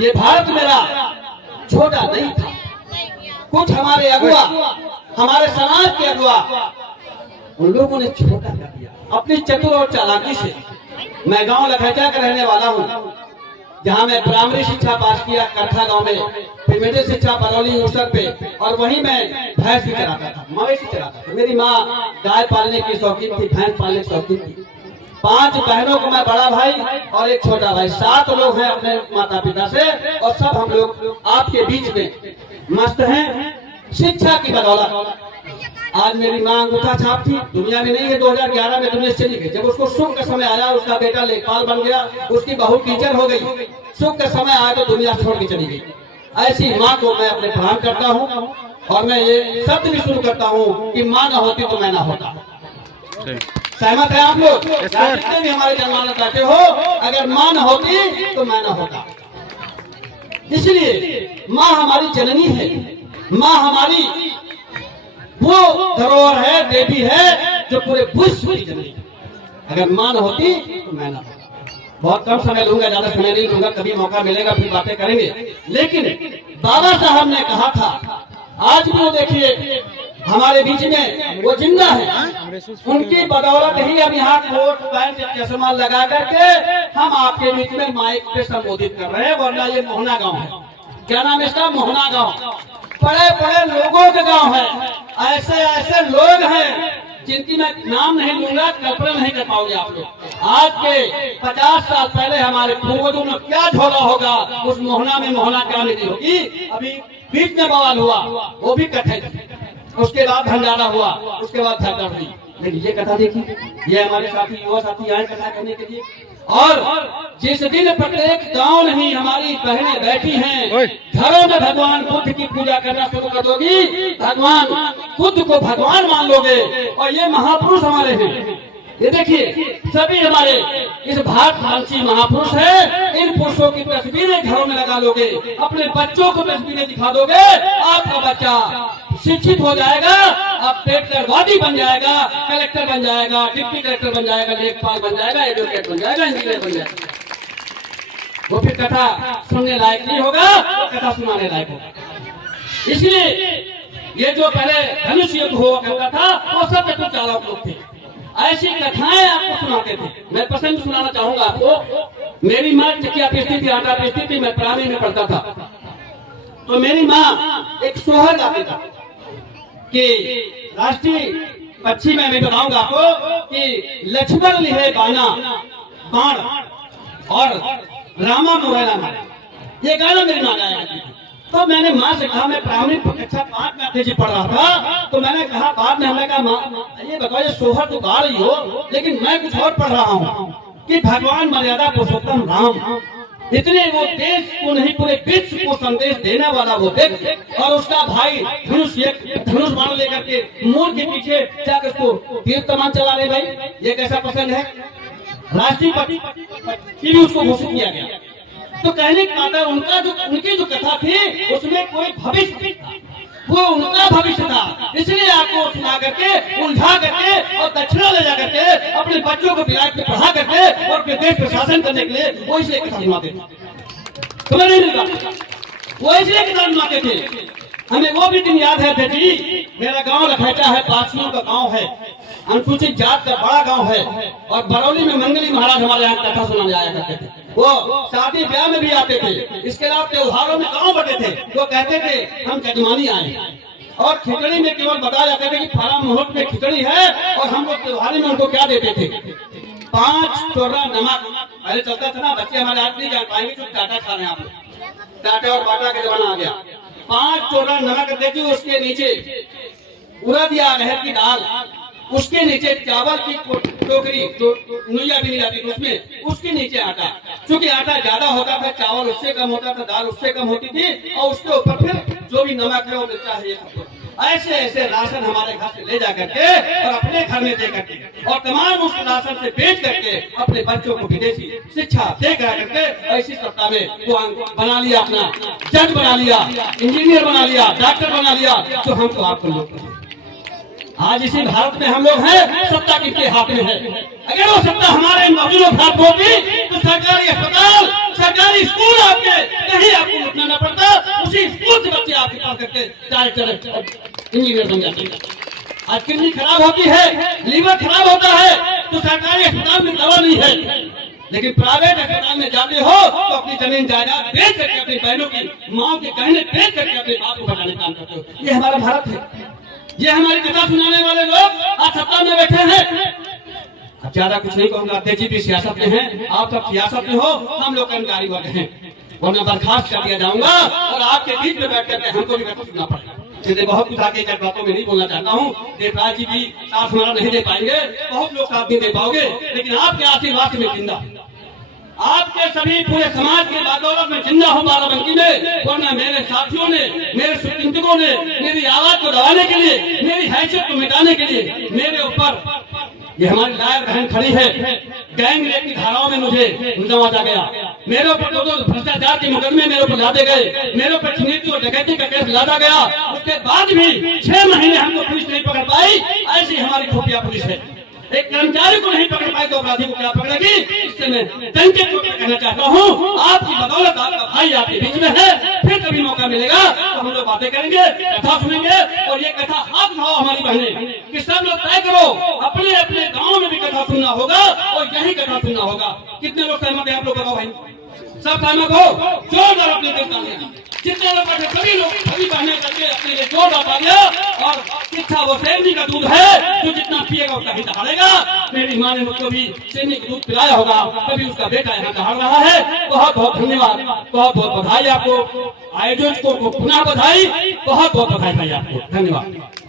ये भारत मेरा छोटा नहीं था। कुछ हमारे अगुआ, हमारे समाज के अगुआ, उन लोगों ने छोटा कर दिया अपनी चतुर और चालाकी से। मैं गांव लखैचा का रहने वाला हूँ, जहाँ मैं प्राइमरी शिक्षा पास किया करथा गांव में, फिर मिडिल शिक्षा बरौली ऊसर पे, और वहीं मैं भैंस भी चराता था, मवेशी चराता था। मेरी माँ गाय पालने की शौकीन थी, भैंस पालने की शौकीन थी। 5 बहनों को मैं बड़ा भाई और एक छोटा भाई, 7 लोग हैं अपने माता पिता से, और सब हम लोग आपके बीच में मस्त हैं शिक्षा की बदौलत। आज मेरी माँ अंगूठा छाप थी, दुनिया में नहीं है, 2011 में दुनिया से चली गई। जब उसको सुख का समय आया, उसका बेटा लेखपाल बन गया, उसकी बहू टीचर हो गई, सुख का समय आया तो दुनिया छोड़ के चली गई। ऐसी माँ को मैं अपने प्रणाम करता हूँ, और मैं ये शब्द भी शुरू करता हूँ कि माँ न होती तो मैं ना होता। सहमत है आप लोग? जितने भी हमारे जनमानस बैठे हो, अगर माँ न होती तो मैं ना होता। इसलिए माँ हमारी जननी है, माँ हमारी वो धरोहर है, देवी है जो पूरे विश्व की जननी है। अगर माँ न होती तो मैं ना होता। बहुत कम समय लूंगा, ज्यादा समय नहीं लूंगा, कभी मौका मिलेगा फिर बातें करेंगे। लेकिन बाबा साहब ने कहा था, आज भी वो देखिए हमारे बीच में वो जिंदा है, उनकी बदौलत ही अब यहाँ कोट पैंट चश्मा लगा करके हम आपके बीच में माइक पे संबोधित कर रहे हैं। वरना ये मोहना गांव है, क्या नाम है इसका? मोहना गांव। बड़े बड़े लोगों के गांव है, ऐसे ऐसे लोग हैं जिनकी मैं नाम नहीं लूंगा, कल्पना नहीं कर पाओगे आप लोग। आज के 50 साल पहले हमारे पूर्वजों ने क्या झोला होगा उस मोहना में, मोहना क्या मिली होगी। अभी बीच में बवाल हुआ, वो भी कथे, उसके बाद भंडारा हुआ, उसके बाद झगड़ा हुई। लेकिन ये कथा देखिए, ये हमारे साथी युवा साथी आए कथा करने के लिए, और जिस दिन प्रत्येक गांव नहीं हमारी बहनें बैठी हैं, घरों में भगवान बुद्ध की पूजा करना शुरू कर दोगी, भगवान बुद्ध को भगवान मान लोगे। और ये महापुरुष हमारे हैं, ये देखिए सभी हमारे इस भारतवंशी महापुरुष है। इन पुरुषों की तस्वीरें घरों में लगा लोगे, अपने बच्चों को तस्वीरें दिखा दोगे, आपका बच्चा शिक्षित हो जाएगा, अब पेटरवादी बन जाएगा, कलेक्टर बन जाएगा, डिप्टी कलेक्टर बन जाएगा, लेखपाल बन जाएगा, एडवोकेट बन जाएगा, इंजीनियर बन जाएगा। वो फिर कथा सुनने लायक नहीं होगा, कथा सुनाने लायक होगा। इसलिए ये जो पहले धनुष युद्ध हुआ करता था, वो सब चतुर चालाक लोग थे, ऐसी कथाएं आपको सुनाते थे। मैं प्रसंग सुनाना चाहूंगा आपको। मेरी माँ चकिया पीसती थी, आटा पीसती थी, मैं प्राइमरी में पढ़ता था। तो मेरी माँ एक सोहर गाती था कि राष्ट्रीय पक्षी में भी बताऊंगा आपको कि लक्ष्मण लिहे बाना बाण और रामा मोहना मारे, ये गाना मेरी माँ गाया करती थी। तो मैंने माँ से कहा, मैं प्राइमरी कक्षा 5 में अंग्रेजी पढ़ रहा था, तो मैंने कहा बाद में, हमने कहा माँ ये बताओ, ये सोहर तो गा रही हो लेकिन मैं कुछ और पढ़ रहा हूँ कि भगवान मर्यादा पुरुषोत्तम राम इतने वो देश को नहीं पूरे विश्व को संदेश देने वाला वो व्यक्ति, और उसका भाई धनुष बाण लेकर के मोर के पीछे जाकर उसको तीर कमान चला रहे। भाई ये कैसा पसंद है? राष्ट्रीय पक्षी भी उसको घोषित किया गया। तो कहने की बात है, उनकी जो कथा थी उसमें कोई भविष्य था, वो उनका भविष्य था। इसलिए आपको सुना करके, उलझा करके और दक्षिणा ले जा करके अपने बच्चों को विराट में पढ़ा करके और अपने देश पर शासन करने के लिए वो इसलिए कथा सुनाते थे। तुम्हें नहीं मिलता, वो इसलिए कथा सुनाते थे। हमें वो भी दिन याद है बेटी, मेरा गांव लखैचा है, पासियों का गांव है, अनुसूचित जात का बड़ा गांव है, और बरौली में मंगली महाराज हमारे यहाँ कथा सुनाने आया करते थे। वो शादी ब्याह में भी आते थे, इसके अलावा त्योहारों में गांव बटे थे। वो कहते थे हम जजमानी आए, और खिचड़ी में केवल बताया जाता था कि फला मुहूर्त में खिचड़ी है, और हम लोग त्योहारी में उनको क्या देते थे? 5 टोरा नमक। पहले चलता था ना, बच्चे हमारे आज नहीं जान पाएंगे जो टाटा खा रहे हैं आप लोग, टाटा और बाटा का जमाना आ गया। 5 टोरा नमक देखिए, उसके नीचे उड़द या अरहर की दाल, उसके नीचे चावल की टोकरी, तो नुइया भी नहीं जाती थी उसमें, उसके नीचे आटा। क्योंकि आटा ज्यादा होता था, चावल उससे कम होता था, दाल उससे कम होती थी, और उसके ऊपर फिर जो भी नमक है वो मिलता है। ये सब ऐसे ऐसे राशन हमारे घर से ले जा करके और अपने घर में दे करके, और तमाम उस राशन से बेच करके अपने बच्चों को विदेशी शिक्षा दे करके ऐसी सत्ता में वो बना लिया, अपना जज बना लिया, इंजीनियर बना लिया, डॉक्टर बना लिया, जो हमको आपको लोग। आज इसी भारत में हम लोग हैं, सत्ता किसके हाथ में है? अगर वो सत्ता हमारे इन मजदूरों के हाथ होगी तो सरकारी अस्पताल, सरकारी स्कूल आपके कहीं बच्चे आपके पास करके डायरेक्टर इंजीनियर बन जाते हैं। आज किडनी खराब होती है, लीवर खराब होता है, तो सरकारी अस्पताल में दवा नहीं है, लेकिन प्राइवेट अस्पताल में जाते हो तो अपनी जमीन जायदाद बेच करके अपनी बहनों की माँ के गहने बेच करके अपने बाप को बचाने का काम करते हो। ये हमारा भारत है। ये हमारी कथा सुनाने वाले लोग आज सत्ता में बैठे हैं। अब ज्यादा कुछ नहीं कहूंगा, तेजी भी सियासत में है, आप सब सियासत में हो, हम लोग कर्मचारी वर्ग हैं, वरना बर्खास्त कर दिया जाऊंगा और आपके बीच में बैठ करके हमको भी कथा सुनना पड़ेगा। इसलिए बहुत कुछ आगे जब बातों में नहीं बोलना चाहता हूँ। देवराज जी भी साथ हमारा नहीं दे पाएंगे, बहुत लोग साथ नहीं दे पाओगे, लेकिन आपके आशीर्वाद में जिंदा, आपके सभी पूरे समाज के बदौलत में जिंदा हूँ बाराबंकी में। वरना मेरे साथियों ने, मेरे शुभचिंतकों ने मेरी आवाज को दबाने के लिए, मेरी हैसियत को मिटाने के लिए मेरे ऊपर, ये हमारी लायर बहन खड़ी है, गैंग रेप की धाराओं में मुझे नवाजा गया, मेरे ऊपर दो भ्रष्टाचार के मुकदमे मेरे ऊपर लादे गए, मेरे ऊपर छिनीति और डकैती का केस लादा गया। उसके बाद भी 6 महीने हमको पुलिस नहीं पकड़ पाई। ऐसी हमारी खुफिया पुलिस है। एक कर्मचारी को नहीं पकड़ पाई तो अपराधी को क्या पकड़ेगी? इससे मैं टंके को कहना चाहता हूँ, आपकी बदौलत आपका भाई आपके बीच में है। फिर कभी मौका मिलेगा तो हम लोग बातें करेंगे, कथा सुनेंगे, और ये कथा हाथ उठाओ हमारी बहनें कि सब लोग तय करो, अपने अपने गाँव में भी कथा सुनना होगा और यही कथा सुनना होगा। कितने लोग सहमत है आप लोग बताओ भाई? सब सहमत हो? जोरदार अपने दिल तालियां। जितने लोग बैठे सभी लोग, सभी बहनें करके अपने लिए जोरदार तालियां। और शिक्षा वो सेवनी का दूध है, जो जितना पिएगा उसका ही दहाड़ेगा। मेरी माँ ने मुझको भी सेवनी का दूध पिलाया होगा, तभी उसका बेटा यहाँ दहाड़ रहा है। बहुत बहुत धन्यवाद, बहुत बहुत बधाई आपको, आयोजक को पुनः बधाई, बहुत बहुत बधाई भाई आपको, धन्यवाद।